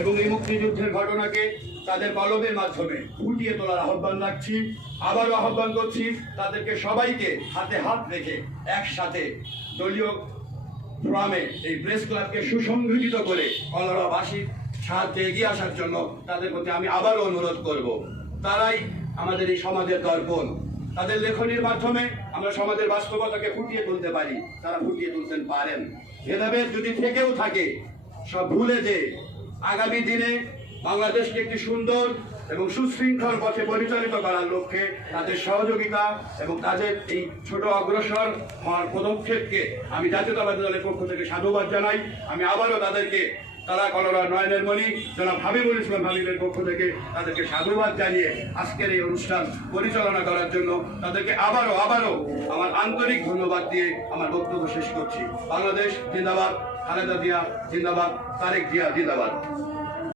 এবং এই মুক্তিযুদ্ধের ঘটনাকে তাদের কলমের মাধ্যমে ফুটিয়ে তোলার আহ্বান রাখছি, আবারও আহ্বান করছি, তাদেরকে সবাইকে হাতে হাত রেখে একসাথে দলীয় ফোরামে এই প্রেস ক্লাবকে সুসংগঠিত করে কলরাবাসীর সাহায্যে এগিয়ে আসার জন্য তাদের প্রতি আমি আবারও অনুরোধ করব। তারাই আমাদের এই সমাজের দর্পণ। তাদের লেখনীর মাধ্যমে আমরা সমাজের বাস্তবতাকে ফুটিয়ে তুলতে পারি। তারা ফুটিয়ে তুলতে পারেন। ভেদাভেদ যদি থেকেও থাকে, সব ভুলে যে আগামী দিনে বাংলাদেশকে একটি সুন্দর এবং সুশৃঙ্খল পথে পরিচালিত করার লক্ষ্যে তাদের সহযোগিতা এবং তাদের এই ছোট অগ্রসর হওয়ার পদক্ষেপকে আমি জাতীয়তাবাদী দলের পক্ষ থেকে সাধুবাদ জানাই। আমি আবারও তাদেরকে তারা কলরা নয়নের মণি, জনাব হাবিবুল ইসলাম হাবিবের পক্ষ থেকে তাদেরকে সাধুবাদ জানিয়ে আজকের এই অনুষ্ঠান পরিচালনা করার জন্য তাদেরকে আবারও আবারও আমার আন্তরিক ধন্যবাদ দিয়ে আমার বক্তব্য শেষ করছি। বাংলাদেশ জিন্দাবাদ, খালেদা জিয়া জিন্দাবাদ, তারেক জিয়া জিন্দাবাদ।